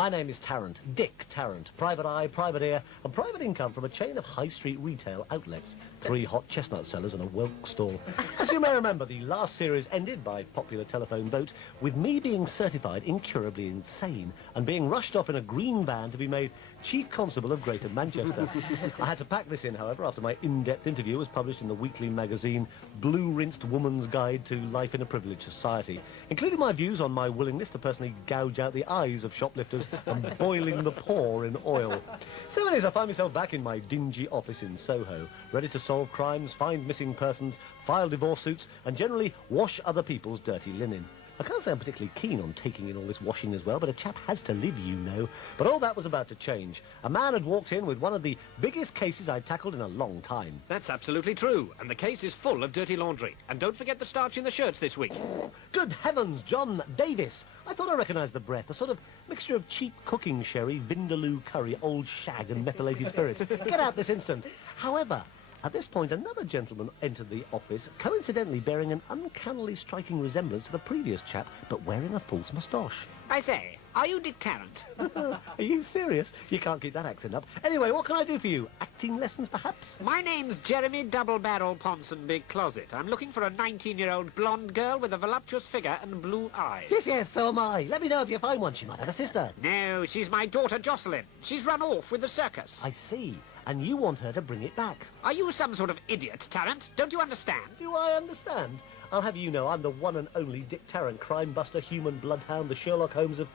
My name is Tarrant, Dick Tarrant. Private eye, private ear, and private income from a chain of high street retail outlets. 3 hot chestnut sellers and a whelk stall. As you may remember, the last series ended by popular telephone vote with me being certified incurably insane and being rushed off in a green van to be made Chief Constable of Greater Manchester. I had to pack this in, however, after my in-depth interview was published in the weekly magazine Blue-Rinsed Woman's Guide to Life in a Privileged Society, including my views on my willingness to personally gouge out the eyes of shoplifters and boiling the poor in oil. So it is, I find myself back in my dingy office in Soho, ready to solve crimes, find missing persons, file divorce suits, and generally wash other people's dirty linen. I can't say I'm particularly keen on taking in all this washing as well, but a chap has to live, you know. But all that was about to change. A man had walked in with one of the biggest cases I'd tackled in a long time. That's absolutely true, and the case is full of dirty laundry. And don't forget the starch in the shirts this week. Good heavens, John Davis! I thought I recognised the breath, a sort of mixture of cheap cooking sherry, vindaloo curry, old shag and methylated spirits. Get out this instant! However, at this point, another gentleman entered the office, coincidentally bearing an uncannily striking resemblance to the previous chap, but wearing a false moustache. I say, are you Dick Tarrant? Are you serious? You can't keep that accent up. Anyway, what can I do for you? Acting lessons, perhaps? My name's Jeremy Double-Barrel Ponsonby Closet. I'm looking for a 19-year-old blonde girl with a voluptuous figure and blue eyes. Yes, so am I. Let me know if you find one. She might have a sister. No, she's my daughter Jocelyn. She's run off with the circus. I see. And you want her to bring it back. Are you some sort of idiot, Tarrant? Don't you understand? Do I understand? I'll have you know I'm the one and only Dick Tarrant, crime buster, human bloodhound, the Sherlock Holmes of...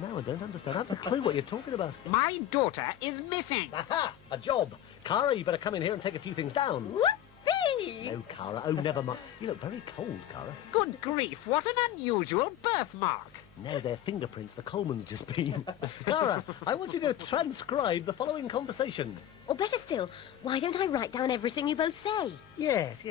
No, I don't understand. I haven't a clue what you're talking about. My daughter is missing. Aha! A job. Cara, you better come in here and take a few things down. Whoopee! No, Cara. Oh, never mind. You look very cold, Cara. Good grief, what an unusual birthmark. No, they're fingerprints. The Coleman's just been. Cara, I want you to transcribe the following conversation. Or better still, why don't I write down everything you both say? Yes,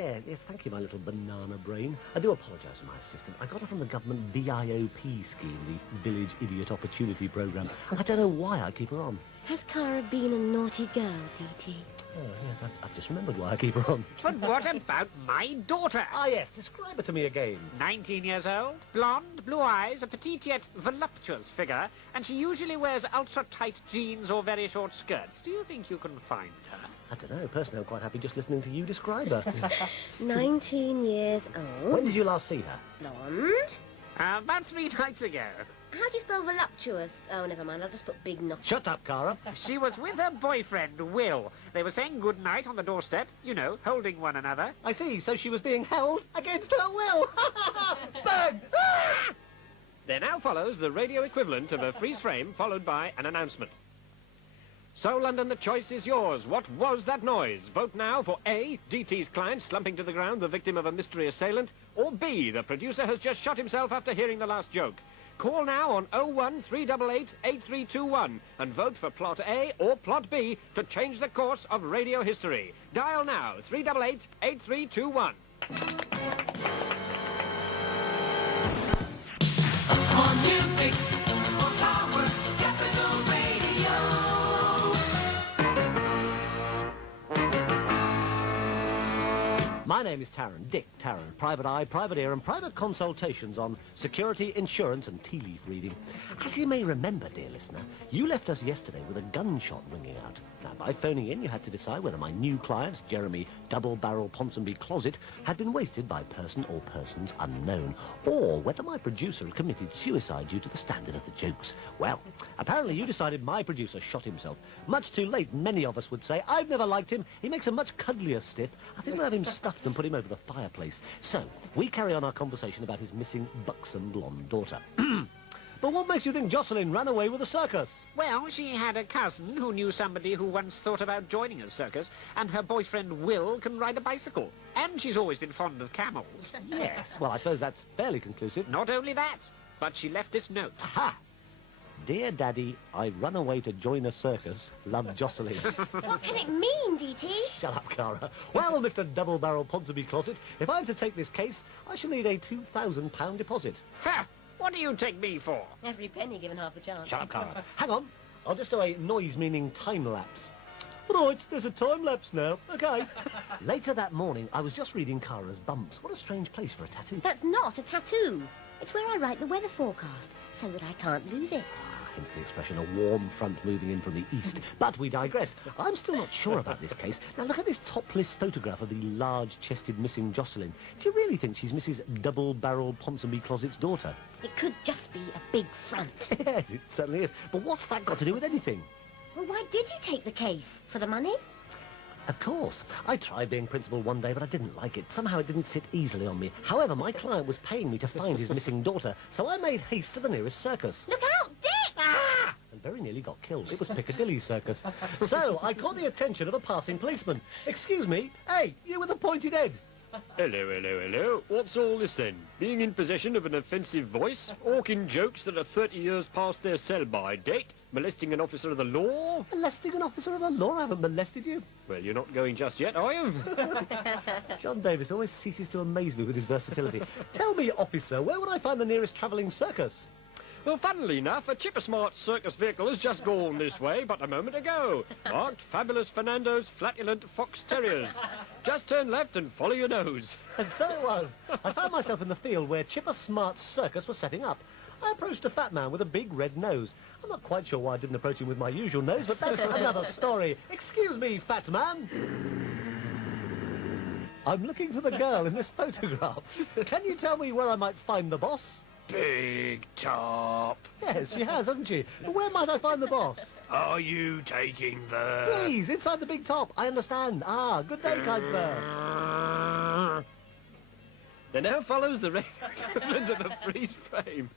thank you, my little banana brain. I do apologise for my assistant. I got her from the government BIOP scheme, the Village Idiot Opportunity Programme. I don't know why I keep her on. Has Cara been a naughty girl, D.T.? Oh, yes, I've just remembered why I keep her on. But what about my daughter? Ah, yes, describe her to me again. 19 years old, blonde, blue eyes, a petite yet voluptuous figure, and she usually wears ultra-tight jeans or very short skirts. Do you think you can find her? I don't know. Personally, I'm quite happy just listening to you describe her. 19 years old. When did you last see her? Blonde. About 3 nights ago. How do you spell voluptuous? Oh, never mind. I'll just put big knock. Shut up, Cara. She was with her boyfriend, Will. They were saying goodnight on the doorstep, you know, holding one another. I see. So she was being held against her will. Bang! Ah! There now follows the radio equivalent of a freeze frame followed by an announcement. So, London, the choice is yours. What was that noise? Vote now for A, DT's client slumping to the ground, the victim of a mystery assailant, or B, the producer has just shot himself after hearing the last joke. Call now on 01388 and vote for Plot A or Plot B to change the course of radio history. Dial now 388-8321. More music, more power, Capital Radio. My name is Tarrant, Dick Tarrant. Private eye, private ear, and private consultations on security, insurance, and tea leaf reading. As you may remember, dear listener, you left us yesterday with a gunshot ringing out. Now, by phoning in, you had to decide whether my new client, Jeremy Double-Barrel Ponsonby Closet, had been wasted by person or persons unknown, or whether my producer had committed suicide due to the standard of the jokes. Well, apparently you decided my producer shot himself. Much too late, many of us would say. I've never liked him. He makes a much cuddlier stiff. I think we'll have him stuffed and put him over the fireplace. So, we carry on our conversation about his missing buxom blonde daughter. But what makes you think Jocelyn ran away with a circus? Well, she had a cousin who knew somebody who once thought about joining a circus, and her boyfriend Will can ride a bicycle. And she's always been fond of camels. Yes, well, I suppose that's fairly conclusive. Not only that, but she left this note. Aha! Dear Daddy, I've run away to join a circus. Love, Jocelyn. What can it mean, D.T.? Shut up, Cara. Well, Mr. Double-Barrel Ponsonby Closet, if I'm to take this case, I shall need a £2,000 deposit. Ha! What do you take me for? Every penny given half a chance. Shut up, Cara. Hang on. I'll just do a noise-meaning time-lapse. Right, there's a time-lapse now. OK. Later that morning, I was just reading Cara's bumps. What a strange place for a tattoo. That's not a tattoo. It's where I write the weather forecast, so that I can't lose it. hence the expression, a warm front moving in from the east. But we digress. I'm still not sure about this case. Now, look at this topless photograph of the large-chested missing Jocelyn. Do you really think she's Mrs. Double-Barrel Ponsonby Closet's daughter? It could just be a big front. Yes, it certainly is. But what's that got to do with anything? Well, why did you take the case? For the money? Of course. I tried being principal one day, but I didn't like it. Somehow it didn't sit easily on me. However, my client was paying me to find his missing daughter, so I made haste to the nearest circus. Look out, Dick! Ah! And very nearly got killed. It was Piccadilly Circus. So I caught the attention of a passing policeman. Excuse me. Hey, you with the pointed head. Hello, hello, hello. What's all this then? Being in possession of an offensive voice? Hawking jokes that are 30 years past their sell-by date? Molesting an officer of the law? Molesting an officer of the law? I haven't molested you. Well, you're not going just yet, are you? John Davis always ceases to amaze me with his versatility. Tell me, officer, where would I find the nearest travelling circus? Well, funnily enough, a Chipper Smart circus vehicle has just gone this way but a moment ago. Marked Fabulous Fernando's Flatulent Fox Terriers. Just turn left and follow your nose. And so it was. I found myself in the field where Chipper Smart's circus was setting up. I approached a fat man with a big red nose. I'm not quite sure why I didn't approach him with my usual nose, but that's another story. Excuse me, fat man. I'm looking for the girl in this photograph. Can you tell me where I might find the boss? Big Top. Yes, she has, hasn't she? But where might I find the boss? Are you taking the... Please, inside the big top. I understand. Ah, good day, kind sir. There now follows the radio equivalent of a freeze frame.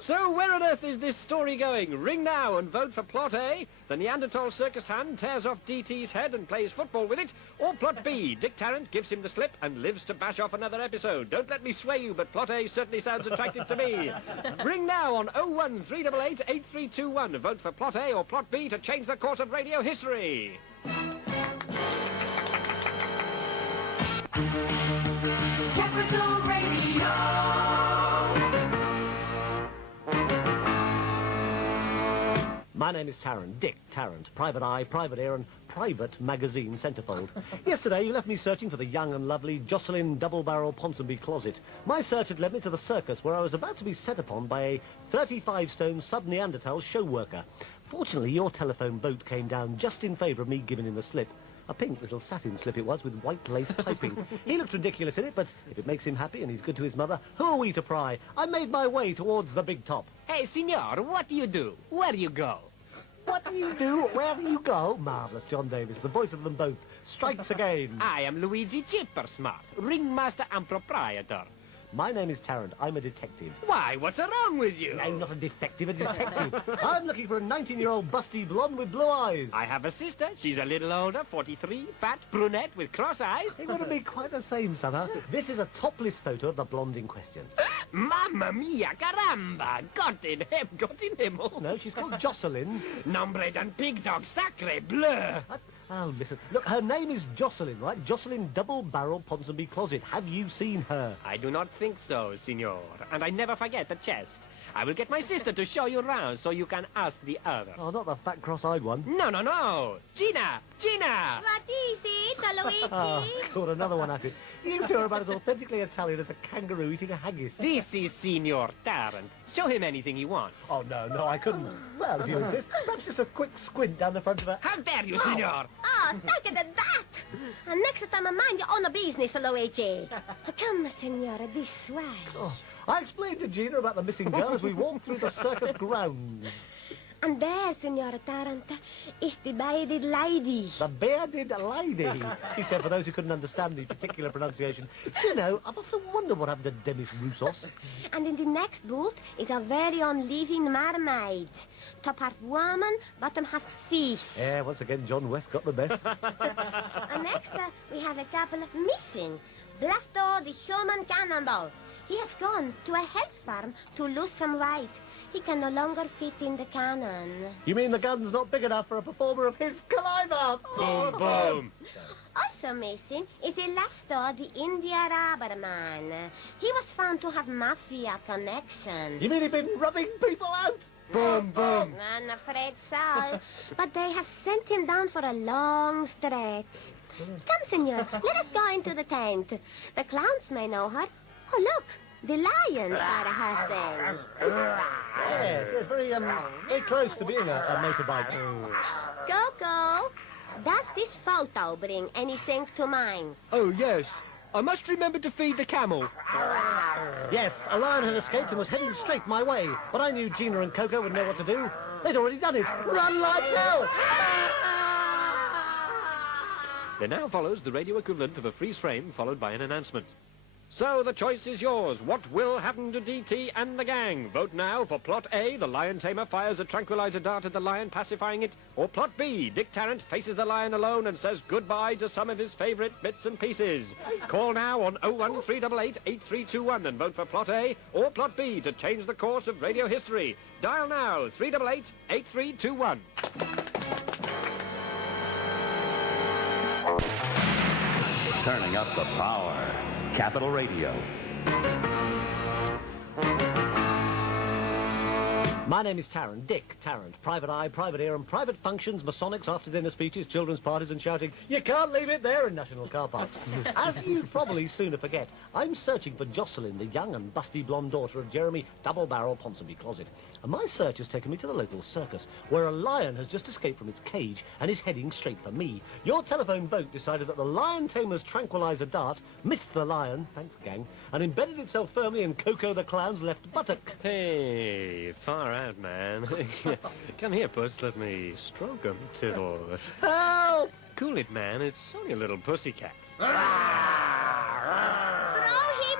So, where on earth is this story going? Ring now and vote for Plot A, the Neanderthal circus hand tears off DT's head and plays football with it, or Plot B, Dick Tarrant gives him the slip and lives to bash off another episode. Don't let me sway you, but Plot A certainly sounds attractive to me. Ring now on 01388 8321. Vote for Plot A or Plot B to change the course of radio history. Capital Radio. My name is Tarrant, Dick Tarrant, private eye, private ear and private magazine centrefold. Yesterday you left me searching for the young and lovely Jocelyn Double-Barrel Ponsonby Closet. My search had led me to the circus where I was about to be set upon by a 35-stone sub-Neanderthal show worker. Fortunately, your telephone vote came down just in favour of me giving him the slip. A pink little satin slip it was with white lace piping. He looked ridiculous in it, but if it makes him happy and he's good to his mother, who are we to pry? I made my way towards the big top. Hey, senor, what do you do? Where you go? What do you do? Where do you go? Marvellous, John Davis, the voice of them both, strikes again. I am Luigi Chippersmart, ringmaster and proprietor. My name is Tarrant. I'm a detective. Why, what's wrong with you? No, not a defective, a detective. I'm looking for a 19-year-old busty blonde with blue eyes. I have a sister. She's a little older, 43, fat, brunette with cross eyes. It wouldn't be quite the same somehow. This is a topless photo of the blonde in question. Mamma mia, caramba! Got in him. Oh, no, she's called Jocelyn. Nombre d'un pig dog, sacre bleu! Oh, listen. Look, her name is Jocelyn, right? Jocelyn Double-Barrel Ponsonby Closet. Have you seen her? I do not think so, senor. And I never forget the chest. I will get my sister to show you round so you can ask the others. Oh, not the fat, cross-eyed one. No. Gina! What is it, Luigi? Oh, God, another one at it. You two are about as authentically Italian as a kangaroo eating a haggis. This is Signor Tarrant. Show him anything he wants. Oh, no, I couldn't. Well, if you insist, perhaps just a quick squint down the front of her. How dare you, senor! Oh, tighter than that. And next time, mind your own business, Luigi. Come, signora, this way. Oh, I explained to Gina about the missing girl as we walked through the circus grounds. And there, Signora Tarrant, is the bearded lady. The bearded lady, he said, for those who couldn't understand the particular pronunciation. Do you know, I've often wondered what happened to Demis Roussos. And in the next booth is our very own living mermaid. Top half woman, bottom half fish. Yeah, once again, John West got the best. And next, we have a couple missing. Blasto, the human cannonball. He has gone to a health farm to lose some weight. He can no longer fit in the cannon. You mean the gun's not big enough for a performer of his caliber? Boom, boom. Also missing is Elasto, the India rubber man. He was found to have mafia connections. You mean he'd been rubbing people out? Boom, boom. I'm afraid so. But they have sent him down for a long stretch. Come, senor, let us go into the tent. The clowns may know her. Oh, look, The lion, Father Hussein. Yes, very close to being a motorbike. Coco, does this photo bring anything to mind? Oh, yes. I must remember to feed the camel. Yes, a lion had escaped and was heading straight my way, but I knew Gina and Coco would know what to do. They'd already done it. Run like hell! There now follows the radio equivalent of a freeze frame, followed by an announcement. So the choice is yours. What will happen to DT and the gang? Vote now for Plot A, the lion tamer fires a tranquilizer dart at the lion, pacifying it. Or Plot B, Dick Tarrant faces the lion alone and says goodbye to some of his favourite bits and pieces. Call now on 01388-8321 and vote for Plot A or Plot B to change the course of radio history. Dial now, 388-8321. Turning up the power. Capital Radio. My name is Tarrant, Dick Tarrant. Private eye, private ear, and private functions, Masonics, after-dinner speeches, children's parties, and shouting, "You can't leave it there," in national car parks. As you probably sooner forget, I'm searching for Jocelyn, the young and busty blonde daughter of Jeremy Double-Barrel Ponsonby Closet. And my search has taken me to the local circus, where a lion has just escaped from its cage and is heading straight for me. Your telephone vote decided that the lion tamer's tranquilizer dart missed the lion, thanks gang, and embedded itself firmly in Coco the Clown's left buttock. Hey, far out, man. Come here, Puss. Let me stroke 'em, Tiddles. Help! Cool it, man. It's only a little pussycat. Throw him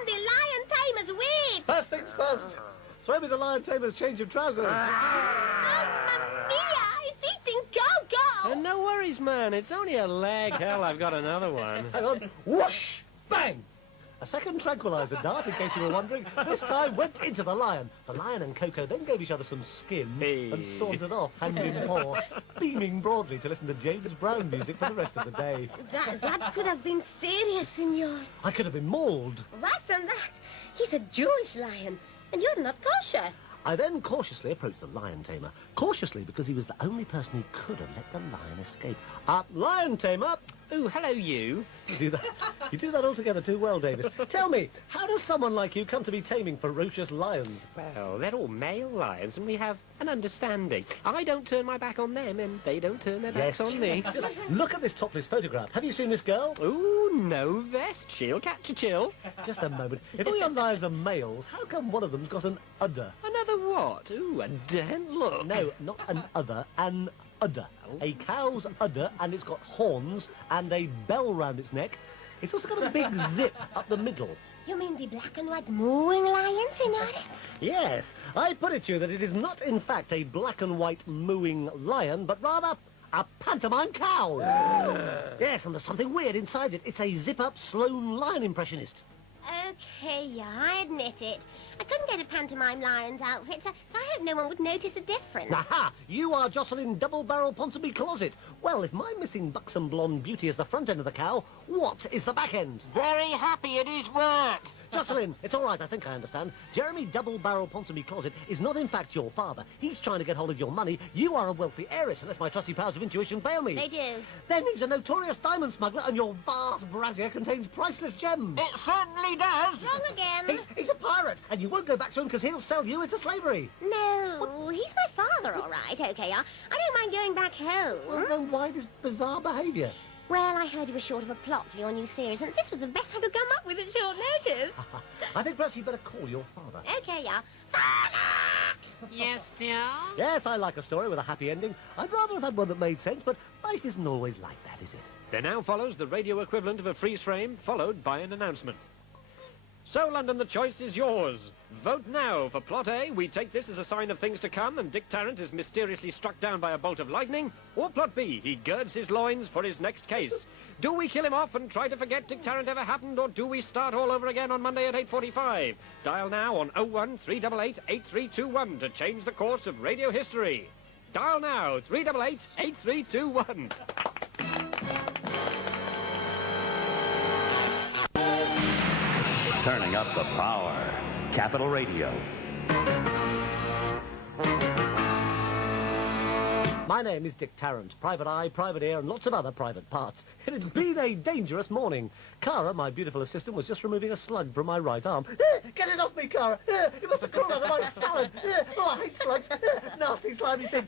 the lion tamer's whip! First things first. Throw me the lion tamer's change of trousers. Mamma mia! It's eating Coco! No worries, man. It's only a leg. Hell, I've got another one. Hang on. Whoosh! Bang! A second tranquilizer dart, in case you were wondering, this time went into the lion. The lion and Coco then gave each other some skin and sauntered off, hand in paw, beaming broadly to listen to James Brown music for the rest of the day. That could have been serious, senor. I could have been mauled. Worse than that, he's a Jewish lion, and you're not kosher. I then cautiously approached the lion tamer. Cautiously, because he was the only person who could have let the lion escape. Lion tamer! Oh, hello, you. You do that altogether too well, Davis. Tell me, how does someone like you come to be taming ferocious lions? Well, they're all male lions, and we have an understanding. I don't turn my back on them, and they don't turn their backs on me. Just look at this topless photograph. Have you seen this girl? Ooh, no vest. She'll catch a chill. Just a moment. If all your lions are males, how come one of them's got an udder? Another what? Ooh, a dent look. No, not an udder, an udder. A cow's udder, and it's got horns and a bell round its neck. It's also got a big zip up the middle. You mean the black and white mooing lion, senor? Yes, I put it to you that it is not, in fact, a black and white mooing lion, but rather a pantomime cow. Yes, and there's something weird inside it. It's a zip-up Sloane lion impressionist. Okay, yeah, I admit it. I couldn't get a pantomime lion's outfit, so I hope no one would notice the difference. Aha! You are Jocelyn Double-Barrel Ponsonby Closet. Well, if my missing buxom blonde beauty is the front end of the cow, what is the back end? Very happy it is work. Jocelyn, it's all right, I think I understand. Jeremy Double-Barrel Ponsonby Closet is not in fact your father. He's trying to get hold of your money. You are a wealthy heiress, unless my trusty powers of intuition fail me. They do. Then he's a notorious diamond smuggler, and your vast brassiere contains priceless gems. It certainly does. Wrong again. He's a pirate, and you won't go back to him because he'll sell you into slavery. No, he's my father, all right, okay, I don't mind going back home. Well, then why this bizarre behaviour? Well, I heard you were short of a plot for your new series, and this was the best I could come up with at short notice. I think perhaps you better call your father. Okay, yeah. Father! Yes, dear? Yes, I like a story with a happy ending. I'd rather have had one that made sense, but life isn't always like that, is it? There now follows the radio equivalent of a freeze frame, followed by an announcement. So, London, the choice is yours. Vote now for Plot A. We take this as a sign of things to come, and Dick Tarrant is mysteriously struck down by a bolt of lightning. Or Plot B. He girds his loins for his next case. Do we kill him off and try to forget Dick Tarrant ever happened, or do we start all over again on Monday at 8:45? Dial now on 01388-8321 to change the course of radio history. Dial now, 388-8321. Turning up the power. Capital Radio. My name is Dick Tarrant, private eye, private ear, and lots of other private parts. It has been a dangerous morning. Cara, my beautiful assistant, was just removing a slug from my right arm. Get it off me, Cara! It must have crawled out of my salad! Oh, I hate slugs! Nasty, slimy thing!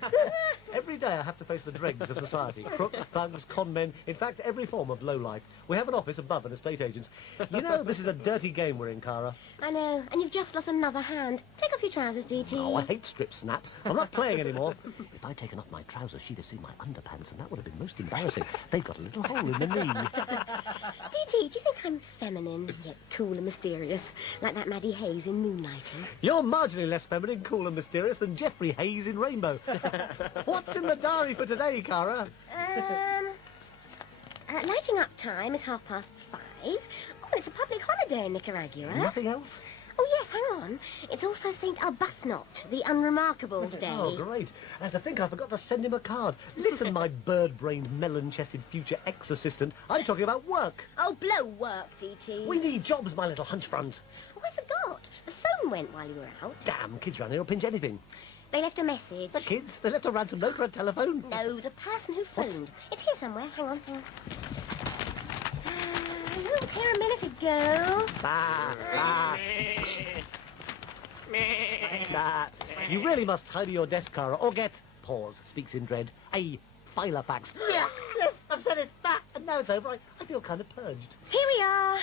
Every day I have to face the dregs of society. Crooks, thugs, con men, in fact, every form of lowlife. We have an office above an estate agent's. You know, this is a dirty game we're in, Cara. I know, and you've just lost another hand. Take off your trousers, DT. Oh, I hate strip snap. I'm not playing anymore. If I'd taken off my trousers, she'd have seen my underpants, and that would have been most embarrassing. They've got a little hole in the knee. DT, do you think I'm feminine, yet cool and mysterious, like that Maddie Hayes in Moonlighting? You're marginally less feminine, cool and mysterious than Jeffrey Hayes in Rainbow. What's in the diary for today, Cara? Lighting up time is 5:30. Oh, it's a public holiday in Nicaragua. Nothing else? Oh, yes, hang on. It's also St. Arbuthnot, the Unremarkable Day. Oh, great. And to think I forgot to send him a card. Listen, my bird-brained, melon-chested future ex-assistant. I'm talking about work. Oh, blow work, DT. We need jobs, my little hunch front. Oh, I forgot. The phone went while you were out. Damn, kids round here will pinch anything. They left a message. The kids? They left a ransom note for a telephone? No, the person who phoned. It's here somewhere. Hang on. It was here a minute ago. You really must tidy your desk, Cara, or get, pause, speaks in dread, a filofax. Yeah, yes, I've said it. And now it's over. I feel kind of purged. Here we are.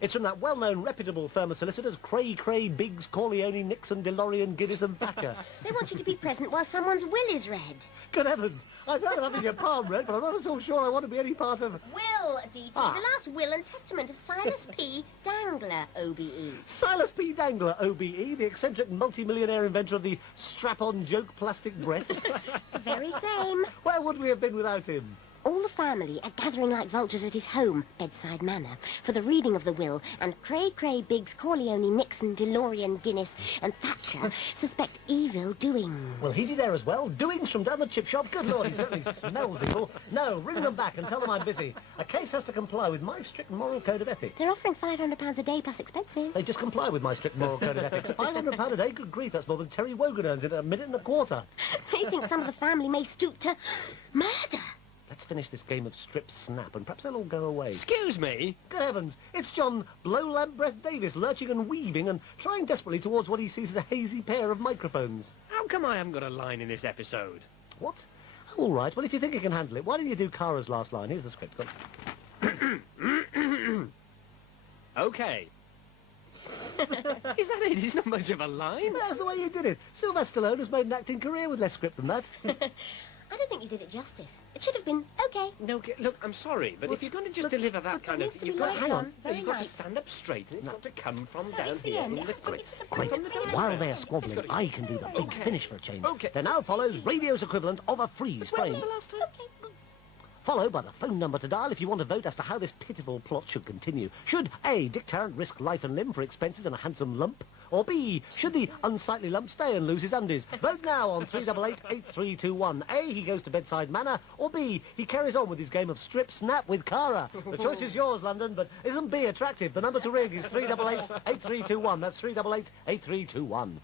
It's from that well-known, reputable firm of solicitors, Cray, Biggs, Corleone, Nixon, DeLorean, Guinness and Thacker. They want you to be present while someone's will is read. Good heavens! I've heard of having your palm read, but I'm not at all sure I want to be any part of... Will, DT. The last will and testament of Silas P. Dangler, OBE. Silas P. Dangler, OBE, the eccentric multi-millionaire inventor of the strap-on joke plastic breasts. The very same. Where would we have been without him? All the family are gathering like vultures at his home, Bedside Manor, for the reading of the will, and Cray, Biggs, Corleone, Nixon, DeLorean, Guinness, and Thatcher suspect evil doings. Will he be there as well? Doings from down the chip shop? Good Lord, he certainly smells evil. No, ring them back and tell them I'm busy. A case has to comply with my strict moral code of ethics. They're offering £500 a day plus expenses. They just comply with my strict moral code of ethics. £500 a day? Good grief, that's more than Terry Wogan earns in a minute and a quarter. They think some of the family may stoop to murder. Let's finish this game of strip snap and perhaps they'll all go away. Excuse me? Good heavens, it's John Blow-Lamp Breath Davis lurching and weaving and trying desperately towards what he sees as a hazy pair of microphones. How come I haven't got a line in this episode? What? All right, well, if you think you can handle it, why don't you do Cara's last line? Here's the script. OK. Is that it? It's not much of a line. That's the way you did it. Sylvester Stallone has made an acting career with less script than that. I don't think you did it justice. It should have been okay. No, look, I'm sorry, but if you're going to just deliver that kind of... You've got, hang on. Very You've got to nice. stand up straight, and it's got to come from down it's the here end. in the It's throat. Great. From the down While here. they're squabbling, I can do the big finish for a change. Okay. There now follows radio's equivalent of a freeze When frame. was the last time? Followed by the phone number to dial if you want to vote as to how this pitiful plot should continue. Should A, Dick Tarrant risk life and limb for expenses and a handsome lump? Or B, should the unsightly lump stay and lose his undies? Vote now on 388-8321. A, he goes to Bedside Manor, or B, he carries on with his game of strip snap with Cara. The choice is yours, London, but isn't B attractive? The number to ring is 388-8321. That's 388-8321.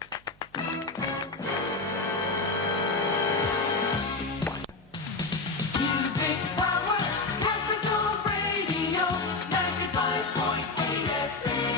Music power, Capital Radio, 95.8 FM.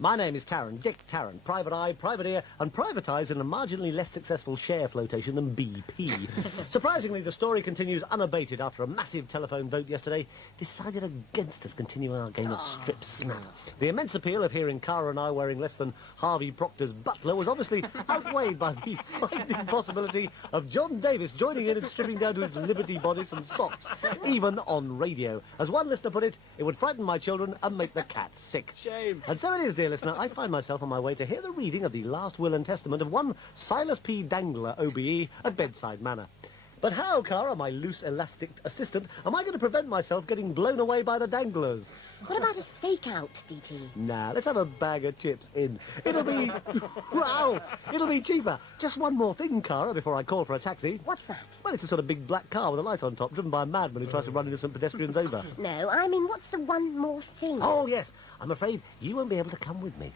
My name is Tarrant, Dick Tarrant, private eye, private ear, and privatised in a marginally less successful share flotation than BP. Surprisingly, the story continues unabated after a massive telephone vote yesterday decided against us continuing our game of strip snap. The immense appeal of hearing Cara and I wearing less than Harvey Proctor's butler was obviously outweighed by the frightening possibility of John Davis joining in and stripping down to his Liberty bodice and socks, even on radio. As one listener put it, it would frighten my children and make the cat sick. Shame. And so it is, dear listener, I find myself on my way to hear the reading of the last will and testament of one Silas P. Dangler, OBE, at Bedside Manor. But how, Cara, my loose, elastic assistant, am I going to prevent myself getting blown away by the danglers? What about a stakeout, DT? Nah, let's have a bag of chips in. It'll be... wow! It'll be cheaper. Just one more thing, Cara, before I call for a taxi. What's that? Well, it's a sort of big black car with a light on top, driven by a madman who tries to run innocent pedestrians over. No, I mean, what's the one more thing? Oh, yes. I'm afraid you won't be able to come with me.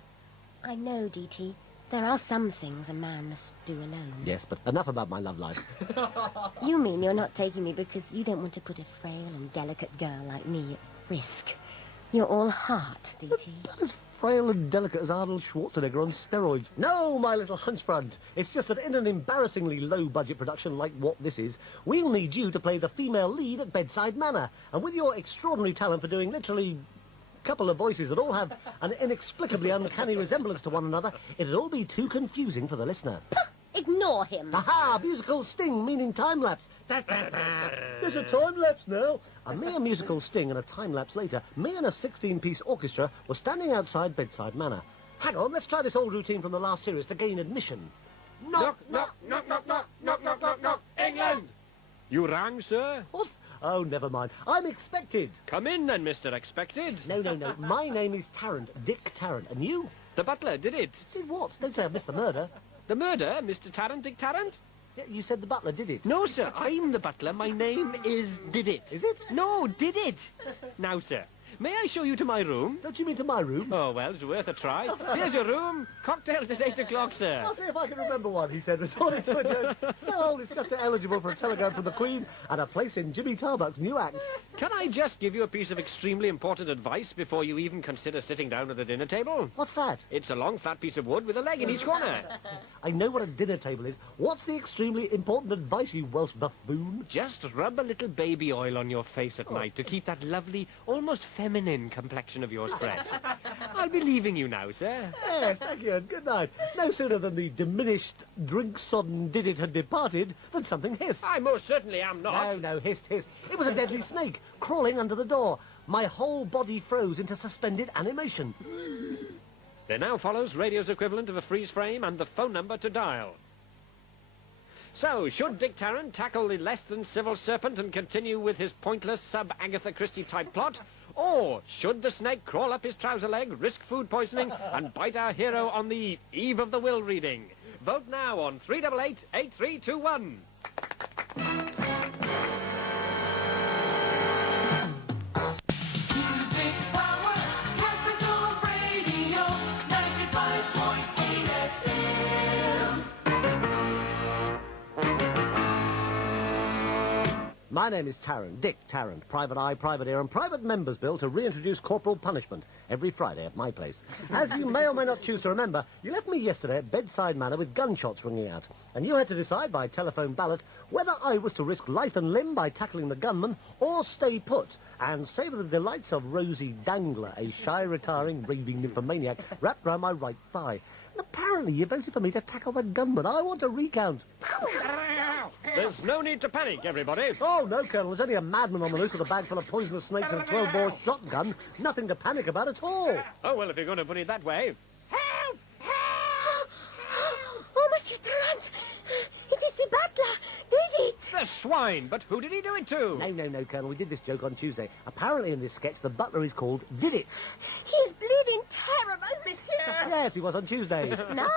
I know, DT. There are some things a man must do alone. Yes, but enough about my love life. You mean you're not taking me because you don't want to put a frail and delicate girl like me at risk? You're all heart, D.T. Not as frail and delicate as Arnold Schwarzenegger on steroids. No, my little hunchfront. It's just that in an embarrassingly low-budget production like what this is, we'll need you to play the female lead at Bedside Manor. And with your extraordinary talent for doing literally a couple of voices that all have an inexplicably uncanny resemblance to one another, it'd all be too confusing for the listener. Ignore him. Aha! Musical sting, meaning time-lapse. There's a time-lapse now. A mere musical sting and a time-lapse later, me and a 16-piece orchestra were standing outside Bedside Manor. Hang on, let's try this old routine from the last series to gain admission. Knock, knock, knock, knock, knock, knock, knock, knock, knock. England! You rang, sir? What? Oh, never mind. I'm expected. Come in then, Mr. Expected. No. My name is Tarrant, Dick Tarrant. And you? The butler did it. Did what? Don't say I missed the murder. The murder, Mr. Tarrant, Dick Tarrant? Yeah, you said the butler did it. No, sir, I'm the butler. My name is Did It. Is it? No, Did It. Now, sir, may I show you to my room? Don't you mean to my room? Oh, well, it's worth a try. Here's your room. Cocktails at 8 o'clock, sir. I'll see if I can remember one, he said, resorting to a joke. So old it's just eligible for a telegram from the Queen and a place in Jimmy Tarbuck's new act. Can I just give you a piece of extremely important advice before you even consider sitting down at the dinner table? What's that? It's a long, flat piece of wood with a leg in each corner. I know what a dinner table is. What's the extremely important advice, you Welsh buffoon? Just rub a little baby oil on your face at night to keep that lovely, almost feminine complexion of yours fresh. I'll be leaving you now, sir. Yes, thank you, and good night. No sooner than the diminished, drink-sodden Did It had departed than something hissed. I most certainly am not. No, hissed. It was a deadly snake, crawling under the door. My whole body froze into suspended animation. There now follows radio's equivalent of a freeze frame and the phone number to dial. So, should Dick Tarrant tackle the less-than-civil serpent and continue with his pointless sub-Agatha Christie-type plot? Or should the snake crawl up his trouser leg, risk food poisoning, and bite our hero on the eve of the will reading? Vote now on 388-8321. Music Power, Capital Radio, 95.8 FM. My name is Tarrant, Dick Tarrant, private eye, private ear, and private members bill to reintroduce corporal punishment every Friday at my place. As you may or may not choose to remember, you left me yesterday at Bedside Manor with gunshots ringing out, and you had to decide by telephone ballot whether I was to risk life and limb by tackling the gunman or stay put and savour the delights of Rosie Dangler, a shy, retiring, raving nymphomaniac wrapped round my right thigh. And apparently you voted for me to tackle the gunman. I want to recount. There's no need to panic, everybody. Oh, no, Colonel. There's only a madman on the loose with a bag full of poisonous snakes and a 12-bore shotgun. Nothing to panic about at all. Oh, well, if you're going to put it that way. Help! Help! Oh, Monsieur Tarrant! It is the butler! Did it! The swine! But who did he do it to? No, Colonel. We did this joke on Tuesday. Apparently in this sketch, the butler is called Did It. He is bleeding terrible, Monsieur! Yes, he was on Tuesday. No.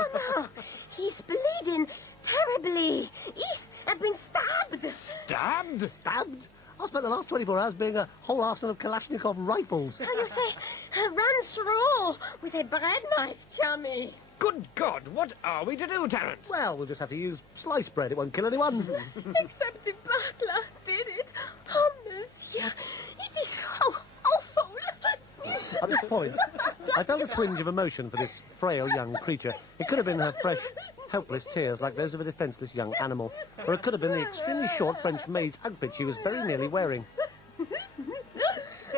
He's bleeding terribly. He's been stabbed. Stabbed? Stabbed? I spent the last 24 hours being a whole arsenal of Kalashnikov rifles. How you say, ran through with a bread knife, chummy. Good God, what are we to do, Tarrant? Well, we'll just have to use sliced bread. It won't kill anyone. Except the butler did it. Oh, Monsieur, it is so awful. At this point, I felt a twinge of emotion for this frail young creature. It could have been her fresh, helpless tears like those of a defenceless young animal, or it could have been the extremely short French maid's outfit she was very nearly wearing.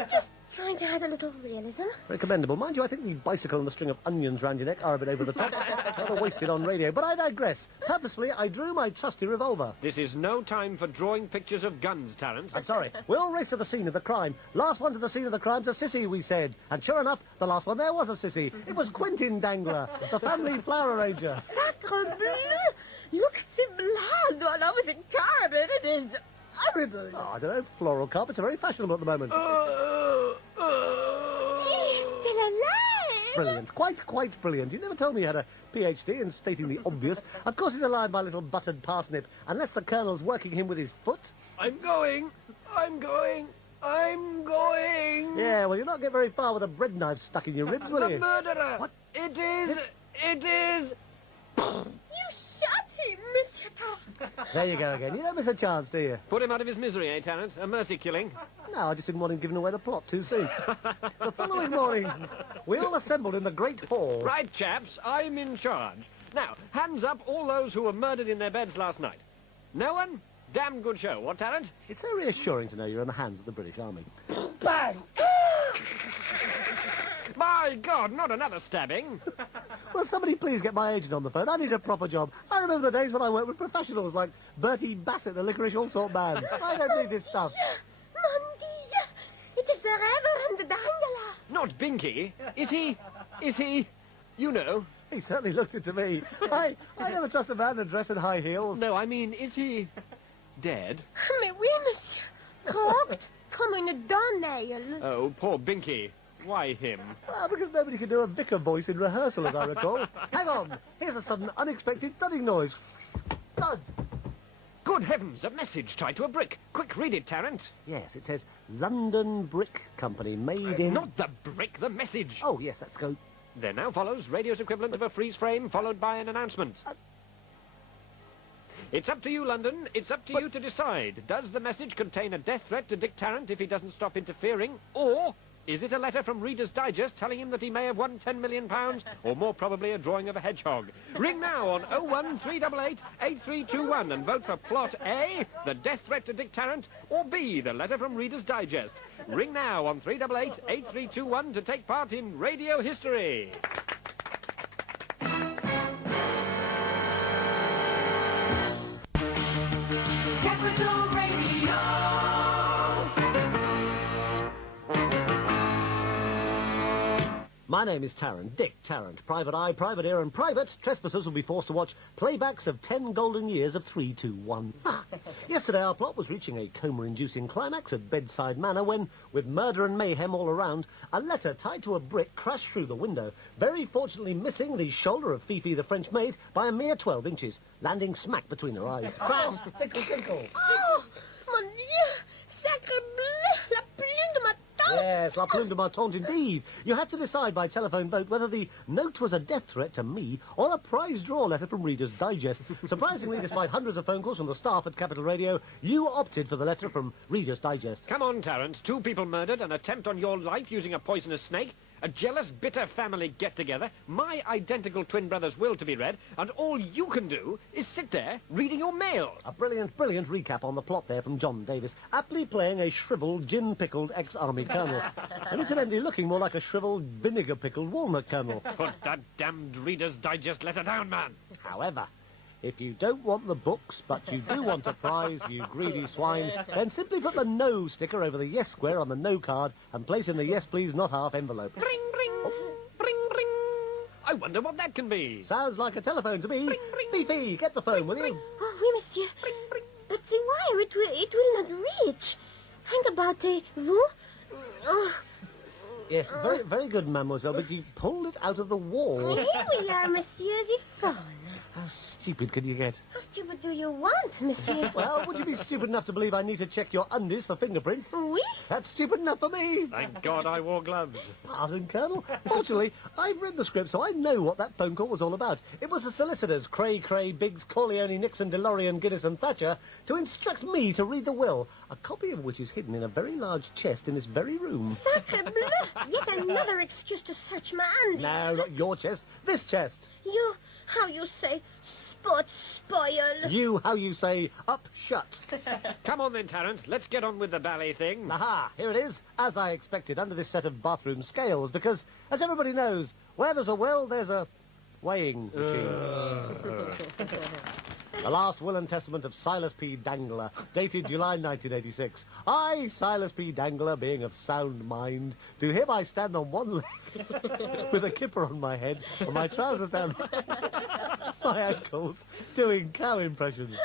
Just trying to add a little realism. Very commendable. Mind you, I think the bicycle and the string of onions round your neck are a bit over the top. Rather wasted on radio. But I digress. Purposely, I drew my trusty revolver. This is no time for drawing pictures of guns, Tarrant. I'm sorry. We'll race to the scene of the crime. Last one to the scene of the crime's a sissy, we said. And sure enough, the last one there was a sissy. It was Quentin Dangler, the family flower arranger. Sacre bleu! Look at the blood all over the carpet. It is horrible. Oh, I don't know. Floral carpets are very fashionable at the moment. He's still alive. Brilliant. Quite brilliant. You never told me you had a PhD in stating the obvious. Of course he's alive, my little buttered parsnip, unless the Colonel's working him with his foot. I'm going. Yeah, well, you'll not get very far with a bread knife stuck in your ribs, will The you? murderer. What? It is You shot him, Monsieur Tarrant. There you go again. You don't miss a chance, do you? Put him out of his misery, eh, Tarrant? A mercy killing. No, I just didn't want him giving away the plot too soon. The following morning, we all assembled in the Great Hall. Right, chaps, I'm in charge. Now, hands up all those who were murdered in their beds last night. No one? Damn good show, what, Tarrant? It's so reassuring to know you're in the hands of the British Army. Bang! My God, not another stabbing. Will somebody please get my agent on the phone? I need a proper job. I remember the days when I worked with professionals like Bertie Bassett, the Licorice Allsort Band. I don't need this stuff. Mon Dieu! It is the Reverend Dangela. Not Binky. Is he, you know. He certainly looked into me. I never trust a man to dress in high heels. No, I mean, is he dead? Mais oui, monsieur. Croqued comme une donnelle. Oh, poor Binky. Why him? Well, because nobody can do a vicar voice in rehearsal, as I recall. Hang on. Here's a sudden, unexpected thudding noise. Thud. Good heavens, a message tied to a brick. Quick, read it, Tarrant. Yes, it says London Brick Company, made in... Not the brick, the message. Oh, yes, let's go. There now follows radio's equivalent of a freeze frame, followed by an announcement. It's up to you, London. It's up to you to decide. Does the message contain a death threat to Dick Tarrant if he doesn't stop interfering? Or is it a letter from Reader's Digest telling him that he may have won £10 million, or more probably a drawing of a hedgehog? Ring now on 01388 8321 and vote for plot A, the death threat to Dick Tarrant, or B, the letter from Reader's Digest. Ring now on 388 8321 to take part in Radio History. Capital Radio. My name is Tarrant, Dick Tarrant. Private eye, private ear, and private trespassers will be forced to watch playbacks of 10 golden years of 3-2-1. Yesterday, our plot was reaching a coma-inducing climax at Bedside Manor when, with murder and mayhem all around, a letter tied to a brick crashed through the window, very fortunately missing the shoulder of Fifi, the French maid, by a mere 12 inches, landing smack between her eyes. Cram! Tinkle, tinkle! Oh, mon Dieu! Sacre bleu! La plume de ma tante! Yes, la plume de ma tante indeed. You had to decide by telephone vote whether the note was a death threat to me or a prize draw letter from Reader's Digest. Surprisingly, despite hundreds of phone calls from the staff at Capital Radio, you opted for the letter from Reader's Digest. Come on, Tarrant. 2 people murdered, an attempt on your life using a poisonous snake, a jealous, bitter family get-together, my identical twin brother's will to be read, and all you can do is sit there reading your mail. A brilliant, brilliant recap on the plot there from John Davis, aptly playing a shriveled, gin-pickled ex-army colonel. And incidentally looking more like a shriveled, vinegar-pickled walnut kernel. Put that damned Reader's Digest letter down, man. However, if you don't want the books, but you do want a prize, you greedy swine, then simply put the no sticker over the yes square on the no card and place in the yes please not half envelope. Ring, ring, ring, ring. I wonder what that can be. Sounds like a telephone to me. Fifi, get the phone, will you? Oh, oui, monsieur. But the wire, it will not reach. Hang about, vous? Oh, Yes, very, very good, mademoiselle, but you pulled it out of the wall. here we are, monsieur the phone. How stupid can you get? How stupid do you want, monsieur? Well, would you be stupid enough to believe I need to check your undies for fingerprints? Oui? That's stupid enough for me. Thank God I wore gloves. Pardon, Colonel. Fortunately, I've read the script, so I know what that phone call was all about. It was the solicitors, Cray, Biggs, Corleone, Nixon, DeLorean, Guinness and Thatcher, to instruct me to read the will, a copy of which is hidden in a very large chest in this very room. Sacre bleu! Yet another excuse to search my undies. No, not your chest, this chest. You, how you say, spot spoil. You, how you say, up, shut. Come on then, Tarrant. Let's get on with the ballet thing. Aha, here it is, as I expected, under this set of bathroom scales, because, as everybody knows, where there's a well, there's a weighing machine. The last will and testament of Silas P. Dangler, dated July 1986. I, Silas P. Dangler, being of sound mind, do hereby stand on one leg with a kipper on my head and my trousers down my ankles, doing cow impressions.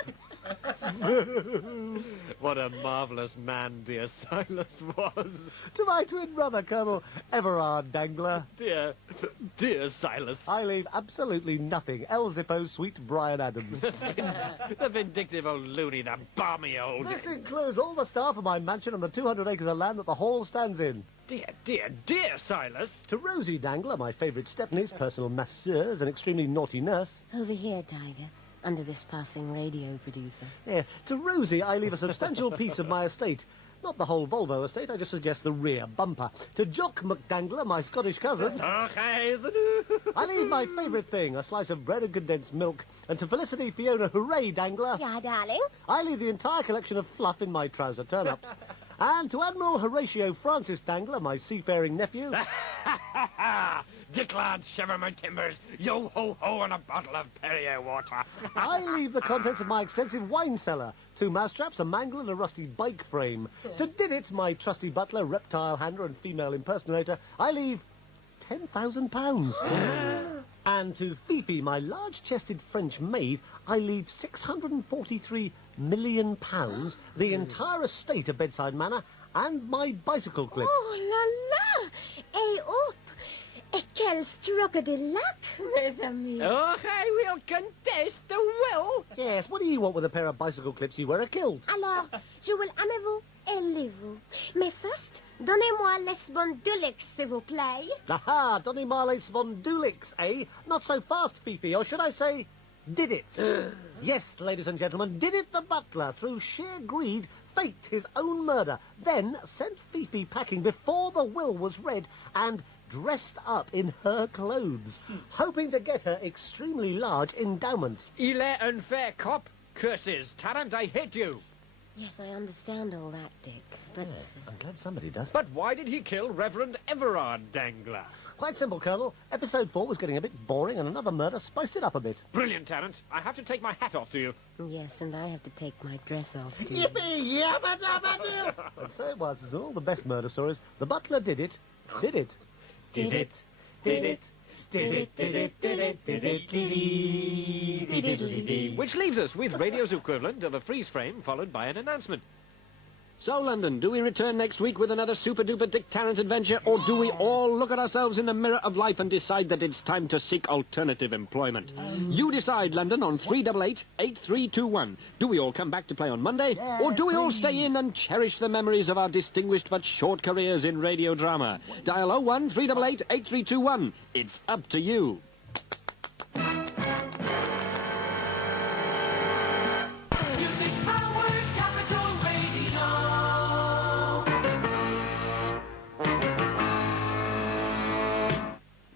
What a marvellous man dear Silas was. To my twin brother, Colonel Everard Dangler, Dear Silas. I leave absolutely nothing. El Zippo, sweet Brian Adams. The vindictive old loony, the balmy old... This includes all the staff of my mansion and the 200 acres of land that the hall stands in. Dear, dear, dear, Silas. To Rosie Dangler, my favourite stepniece, personal masseuse, an extremely naughty nurse. Over here, Tiger, under this passing radio producer. Yeah, to Rosie, I leave a substantial piece of my estate. Not the whole Volvo estate, I just suggest the rear bumper. To Jock McDangler, my Scottish cousin, Okay, I leave my favourite thing, a slice of bread and condensed milk. And to Felicity Fiona Hooray Dangler, Yeah, darling. I leave the entire collection of fluff in my trouser turn-ups. And to Admiral Horatio Francis Dangler, my seafaring nephew, Dick lad, shiver my timbers, yo-ho-ho and a bottle of Perrier water. I leave the contents of my extensive wine cellar. 2 mousetraps, a mangle and a rusty bike frame. To Didit, my trusty butler, reptile handler and female impersonator, I leave £10,000. And to Fifi, my large-chested French maid, I leave £643 million, the entire estate of Bedside Manor, and my bicycle clips. Oh là là! Et up! Et quel stroke de luck, mes amis. Okay, we'll contest the will. Yes, what do you want with a pair of bicycle clips? You wear a kilt. Alors, je will aimez-vous et lez-vous. Mais first, donnez-moi les spondylix, s'il vous plaît. Aha, Donny Marley Spondulix, eh? Not so fast, Fifi, or should I say, did it? Yes, ladies and gentlemen, did it the butler, through sheer greed, faked his own murder, then sent Fifi packing before the will was read, and dressed up in her clothes, hoping to get her extremely large endowment. Il est un fair cop. Curses, Tarrant, I hate you. Yes, I understand all that, Dick, but... I'm glad somebody does. But why did he kill Reverend Everard Dangler? Quite simple, Colonel. Episode 4 was getting a bit boring, and another murder spiced it up a bit. Brilliant, Tarrant. I have to take my hat off to you. Yes, and I have to take my dress off, too. Yippee! Yabba dabba doo! And so it was, as all the best murder stories. The butler did it. Did it. Did it. Did it. Did it. Did it. Did it. Did it. Did it. Which leaves us with radio's equivalent of a freeze frame followed by an announcement. So, London, do we return next week with another super-duper Dick Tarrant adventure, or do we all look at ourselves in the mirror of life and decide that it's time to seek alternative employment? You decide, London, on 388-8321. Do we all come back to play on Monday, or do we all stay in and cherish the memories of our distinguished but short careers in radio drama? Dial 01-388-8321. It's up to you. Music powered Capital Radio.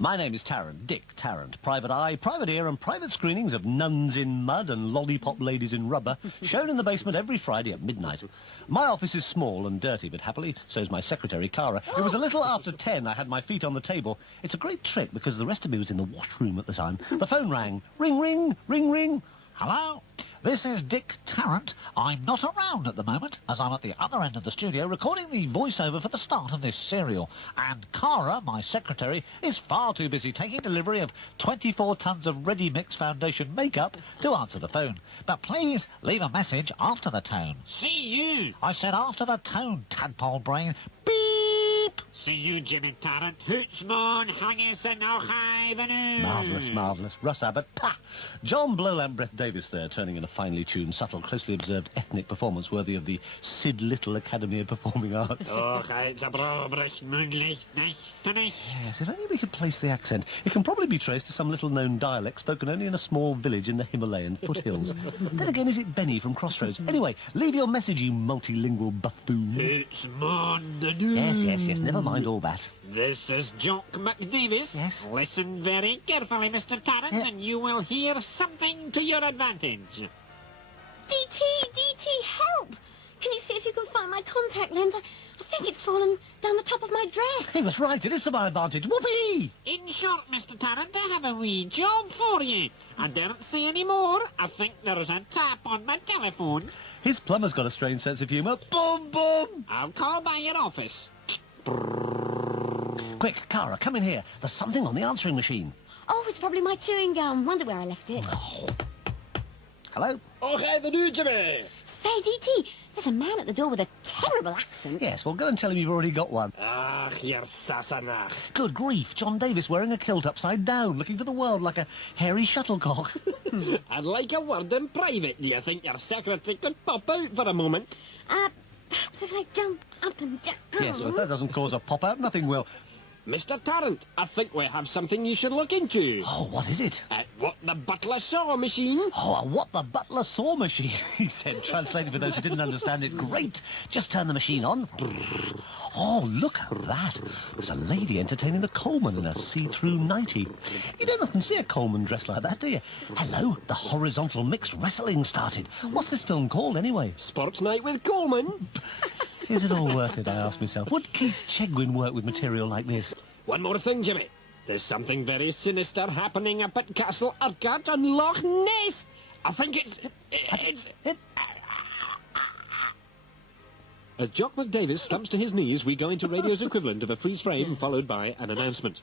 My name is Tarrant, Dick Tarrant. Private eye, private ear and private screenings of nuns in mud and lollipop ladies in rubber shown in the basement every Friday at midnight. My office is small and dirty, but happily, so's my secretary, Cara. It was a little after 10 I had my feet on the table. It's a great trick because the rest of me was in the washroom at the time. The phone rang. Ring, ring, ring, ring. Hello? This is Dick Tarrant. I'm not around at the moment, as I'm at the other end of the studio recording the voiceover for the start of this serial. And Cara, my secretary, is far too busy taking delivery of 24 tons of ready-mix foundation makeup to answer the phone. But please leave a message after the tone. See you. I said after the tone, tadpole brain. Beep! See you, Jimmy Tarrant. Hoots, mon, hangis, and now Marvellous, marvellous. Russ Abbott, pah! John Blowland Brett Davis there, turning in a finely tuned, subtle, closely observed ethnic performance worthy of the Sid Little Academy of Performing Arts. Yes, if only we could place the accent. It can probably be traced to some little-known dialect spoken only in a small village in the Himalayan foothills. Then again, is it Benny from Crossroads? Anyway, leave your message, you multilingual buffoon. It's mon de Yes, yes, yes, never mind all that. This is Jock McDavis. Yes? Listen very carefully, Mr. Tarrant, Yeah. and you will hear something to your advantage. DT, help! Can you see if you can find my contact lens? I think it's fallen down the top of my dress. He was right, it is to my advantage. Whoopee! In short, Mr. Tarrant, I have a wee job for you. I daren't say any more. I think there is a tap on my telephone. His plumber's got a strange sense of humour. Boom, boom! I'll call by your office. Quick, Cara, come in here. There's something on the answering machine. Oh, it's probably my chewing gum. Wonder where I left it. Hello? Okay, the new Jimmy. Say, DT, there's a man at the door with a terrible accent. Yes, well, go and tell him you've already got one. Ah, you're Sassenach. Good grief, John Davis wearing a kilt upside down, looking for the world like a hairy shuttlecock. I'd like a word in private. Do you think your secretary could pop out for a moment? Perhaps if I jump up and down. Yes, but if that doesn't cause a pop-out, nothing will. Mr. Tarrant, I think we have something you should look into. Oh, what is it? What the butler saw machine. Oh, what the butler saw machine, he said, translated for those who didn't understand it. Great. Just turn the machine on. Oh, look at that. There's a lady entertaining the Coleman in a see-through nightie. You don't often see a Coleman dressed like that, do you? Hello, the horizontal mixed wrestling started. What's this film called, anyway? Sports Night with Coleman. Is it all worth it, I ask myself? Would Keith Chegwin work with material like this? One more thing, Jimmy. There's something very sinister happening up at Castle Urquhart on Loch Ness. I think it's... As Jock McDavis slumps to his knees, we go into radio's equivalent of a freeze frame, followed by an announcement.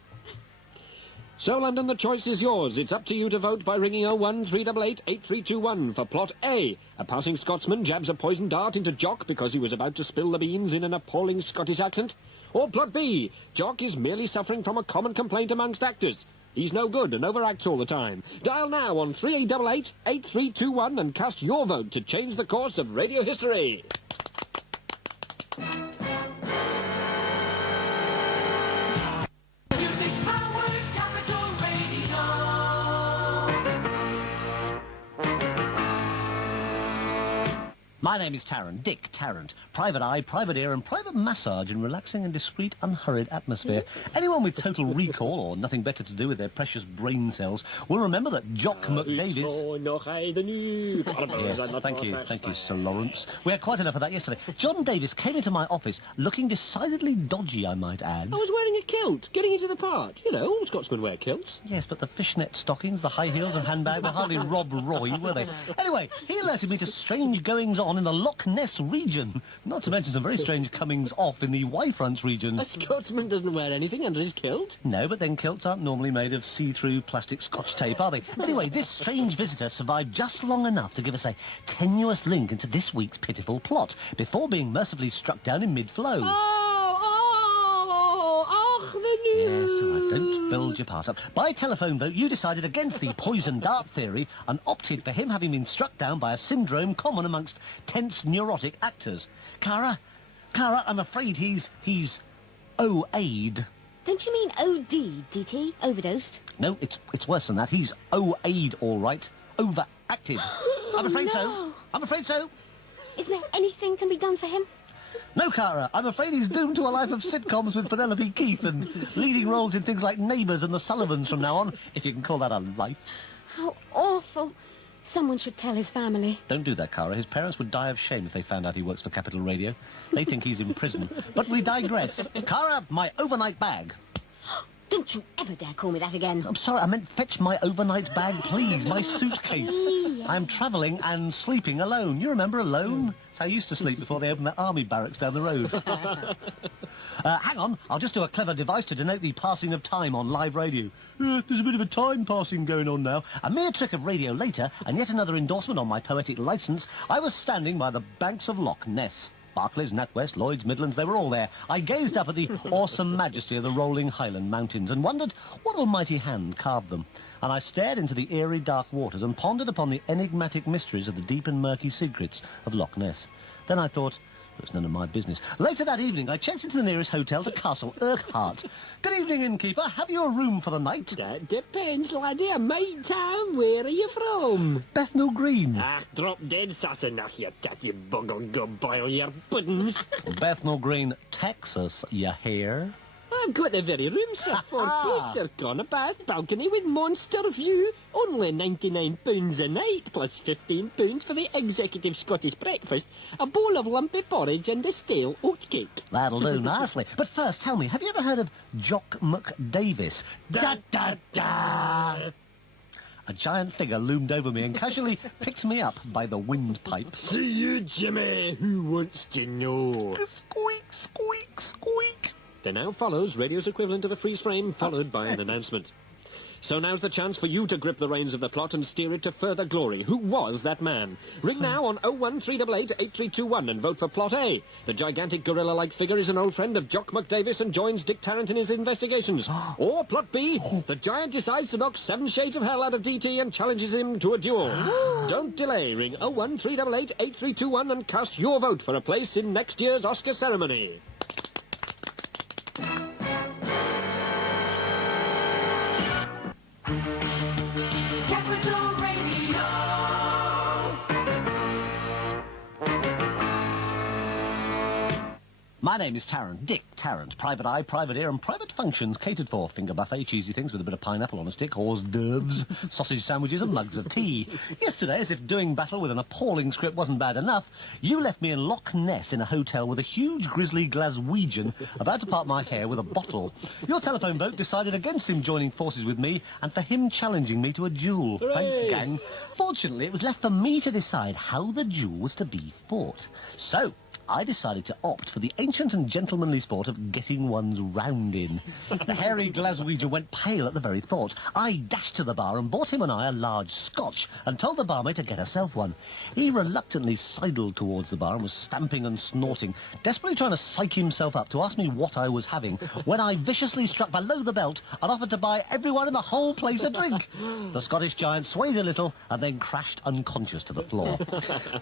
So, London, the choice is yours. It's up to you to vote by ringing 01388 for plot A. A passing Scotsman jabs a poisoned dart into Jock because he was about to spill the beans in an appalling Scottish accent. Or plot B. Jock is merely suffering from a common complaint amongst actors. He's no good and overacts all the time. Dial now on 3888 and cast your vote to change the course of radio history. Music powered Capital Radio. My name is Tarrant, Dick Tarrant. Private eye, private ear and private massage in relaxing and discreet, unhurried atmosphere. Anyone with total recall or nothing better to do with their precious brain cells will remember that Jock McDavis... Yes, thank you, Sir Lawrence. We had quite enough of that yesterday. John Davis came into my office looking decidedly dodgy, I might add. I was wearing a kilt, getting into the part. You know, all Scotsmen wear kilts. Yes, but the fishnet stockings, the high heels and handbag were hardly Rob Roy, were they? Anyway, he alerted me to strange goings-on in the Loch Ness region, not to mention some very strange comings-off in the Y-Fronts region. A Scotsman doesn't wear anything under his kilt. No, but then kilts aren't normally made of see-through plastic Scotch tape, are they? Anyway, this strange visitor survived just long enough to give us a tenuous link into this week's pitiful plot, before being mercifully struck down in mid-flow. Yes, all right, don't build your part up. By telephone vote, you decided against the poison dart theory and opted for him having been struck down by a syndrome common amongst tense neurotic actors. Cara, I'm afraid he's OA'd. Don't you mean OD, DT? Overdosed? No, it's worse than that. He's OA'd, all right. Overacted. I'm afraid so. I'm afraid so. Isn't there anything can be done for him? No, Cara, I'm afraid he's doomed to a life of sitcoms with Penelope Keith and leading roles in things like Neighbours and The Sullivans from now on, if you can call that a life. How awful. Someone should tell his family. Don't do that, Cara. His parents would die of shame if they found out he works for Capital Radio. They think he's in prison. But we digress. Cara, my overnight bag. Don't you ever dare call me that again. I'm sorry, I meant fetch my overnight bag, please. My suitcase. See. I'm travelling and sleeping alone. You remember alone? That's how I used to sleep before they opened that army barracks down the road. Hang on, I'll just do a clever device to denote the passing of time on live radio. There's a bit of a time passing going on now. A mere trick of radio later, and yet another endorsement on my poetic licence, I was standing by the banks of Loch Ness. Barclays, NatWest, Lloyds, Midlands, they were all there. I gazed up at the awesome majesty of the rolling Highland mountains and wondered what almighty hand carved them. And I stared into the eerie dark waters and pondered upon the enigmatic mysteries of the deep and murky secrets of Loch Ness. Then I thought, it's none of my business. Later that evening, I checked into the nearest hotel to Castle Urquhart. Good evening, innkeeper. Have you a room for the night? That depends, laddie. I might time. Where are you from? Bethnal Green. Drop dead Sassenach, you tatty bungle, go boil your puddings. Bethnal Green, Texas, you hear? I've got the very room, sir, for poster corner bath, balcony with monster view. Only £99 a night, plus £15 for the executive Scottish breakfast, a bowl of lumpy porridge and a stale oatcake. That'll do nicely. But first, tell me, have you ever heard of Jock McDavis? Da-da-da! A giant figure loomed over me and casually picked me up by the windpipe. See you, Jimmy. Who wants to know? Squeak, squeak, squeak. There now follows radio's equivalent of a freeze frame, followed by an announcement. So now's the chance for you to grip the reins of the plot and steer it to further glory. Who was that man? Ring now on 01388 8321 and vote for Plot A. The gigantic gorilla-like figure is an old friend of Jock McDavis and joins Dick Tarrant in his investigations. Or Plot B, the giant decides to knock 7 shades of hell out of DT and challenges him to a duel. Don't delay. Ring 01388 8321 and cast your vote for a place in next year's Oscar ceremony. Capital Radio. My name is Tarrant, Dick Tarrant. Private eye, private ear, and private functions catered for. Finger buffet, cheesy things with a bit of pineapple on a stick, hors d'oeuvres, sausage sandwiches, and mugs of tea. Yesterday, as if doing battle with an appalling script wasn't bad enough, you left me in Loch Ness in a hotel with a huge grizzly Glaswegian about to part my hair with a bottle. Your telephone vote decided against him joining forces with me and for him challenging me to a duel. Hooray! Thanks, gang. Fortunately, it was left for me to decide how the duel was to be fought. So, I decided to opt for the ancient and gentlemanly sport of getting one's round in. The hairy Glaswegian went pale at the very thought. I dashed to the bar and bought him and I a large scotch and told the barmaid to get herself one. He reluctantly sidled towards the bar and was stamping and snorting, desperately trying to psych himself up to ask me what I was having, when I viciously struck below the belt and offered to buy everyone in the whole place a drink. The Scottish giant swayed a little and then crashed unconscious to the floor.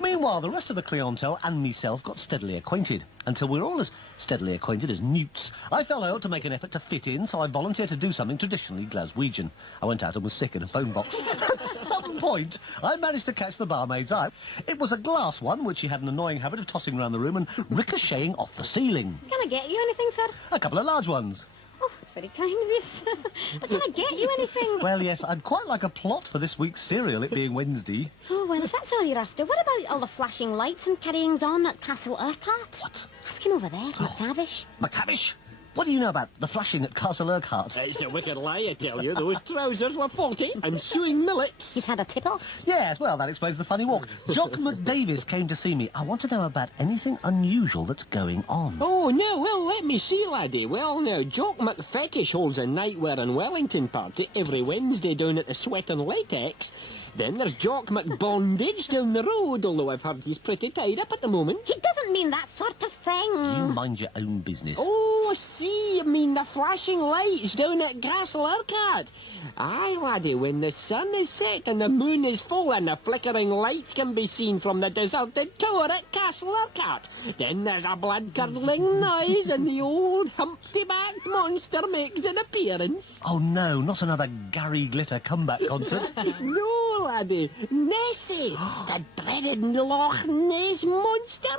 Meanwhile, the rest of the clientele and myself got steadily acquainted, until we're all as steadily acquainted as newts. I felt I ought to make an effort to fit in, so I volunteered to do something traditionally Glaswegian. I went out and was sick in a phone box. At some point, I managed to catch the barmaid's eye. It was a glass one, which she had an annoying habit of tossing around the room and ricocheting off the ceiling. Can I get you anything, sir? A couple of large ones. Oh, that's very kind of you, sir. But can I get you anything? Well, yes, I'd quite like a plot for this week's serial, it being Wednesday. Oh, well, if that's all you're after, what about all the flashing lights and carryings on at Castle Urquhart? What? Ask him over there, McTavish. McTavish? What do you know about the flashing at Castle Urquhart? It's a wicked lie, I tell you. Those trousers were faulty and sewing millets. You've had a tip-off? Yes, well, that explains the funny walk. Jock McDavis came to see me. I want to know about anything unusual that's going on. Oh, no, well, let me see, laddie. Well, now, Jock McFetish holds a nightwear and Wellington party every Wednesday down at the Sweat and Latex. Then there's Jock McBondage down the road, although I've heard he's pretty tied up at the moment. He doesn't mean that sort of thing. You mind your own business. Oh, see, you mean the flashing lights down at Castle Urquhart. Aye, laddie, when the sun is set and the moon is full and the flickering light can be seen from the deserted tower at Castle Urquhart, then there's a blood-curdling noise and the old humpty-backed monster makes an appearance. Oh, no, not another Gary Glitter comeback concert. No, laddie, Nessie, the dreaded Loch Ness monster.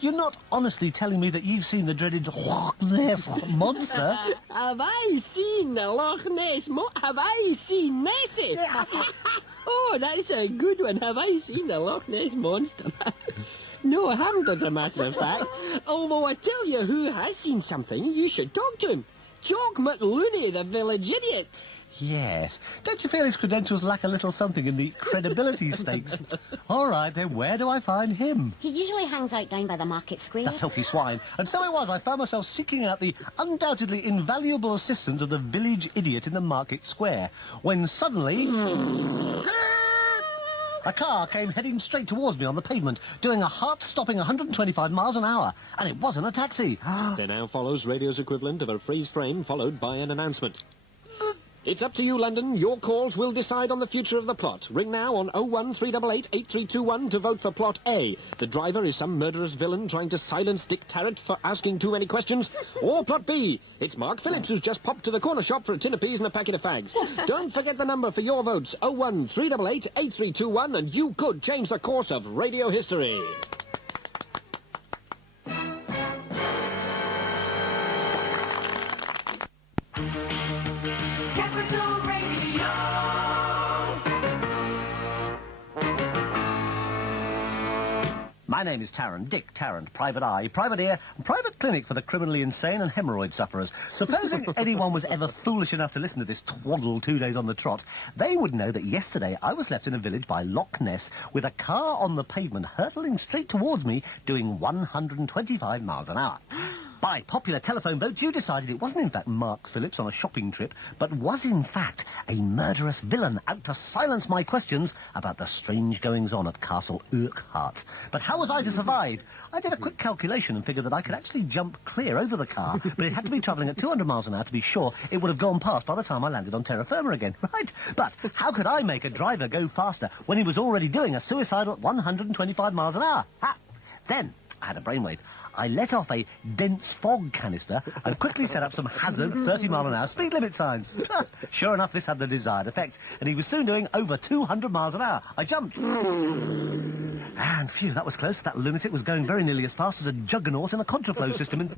You're not honestly telling me that you've seen the dreaded Loch Ness monster? Have I seen the Loch Ness Have I seen Nessie? Oh, that's a good one. Have I seen the Loch Ness monster? No, I haven't, as a matter of fact. Although I tell you who has seen something, you should talk to him. Jock McLooney, the village idiot. Yes. Don't you feel his credentials lack a little something in the credibility stakes? All right, then where do I find him? He usually hangs out down by the market square. The filthy swine. And so it was, I found myself seeking out the undoubtedly invaluable assistance of the village idiot in the market square, when suddenly... a car came heading straight towards me on the pavement, doing a heart-stopping 125 miles an hour, and it wasn't a taxi. There now follows radio's equivalent of a freeze frame followed by an announcement. It's up to you, London. Your calls will decide on the future of the plot. Ring now on 01388 8321 to vote for Plot A. The driver is some murderous villain trying to silence Dick Tarrant for asking too many questions. Or Plot B. It's Mark Phillips who's just popped to the corner shop for a tin of peas and a packet of fags. Don't forget the number for your votes, 01388 8321, and you could change the course of radio history. Capital Radio. My name is Tarrant, Dick Tarrant, private eye, private ear, and private clinic for the criminally insane and hemorrhoid sufferers. Supposing anyone was ever foolish enough to listen to this twaddle 2 days on the trot, they would know that yesterday I was left in a village by Loch Ness with a car on the pavement hurtling straight towards me doing 125 miles an hour. By popular telephone vote, you decided it wasn't in fact Mark Phillips on a shopping trip, but was in fact a murderous villain out to silence my questions about the strange goings-on at Castle Urquhart. But how was I to survive? I did a quick calculation and figured that I could actually jump clear over the car, but it had to be travelling at 200 miles an hour to be sure it would have gone past by the time I landed on terra firma again, right? But how could I make a driver go faster when he was already doing a suicidal 125 miles an hour? Ha! Then I had a brainwave. I let off a dense fog canister and quickly set up some hazard 30-mile-an-hour speed limit signs. Sure enough, this had the desired effect, and he was soon doing over 200 miles an hour. I jumped. And phew, that was close. That lunatic was going very nearly as fast as a juggernaut in a contraflow system in...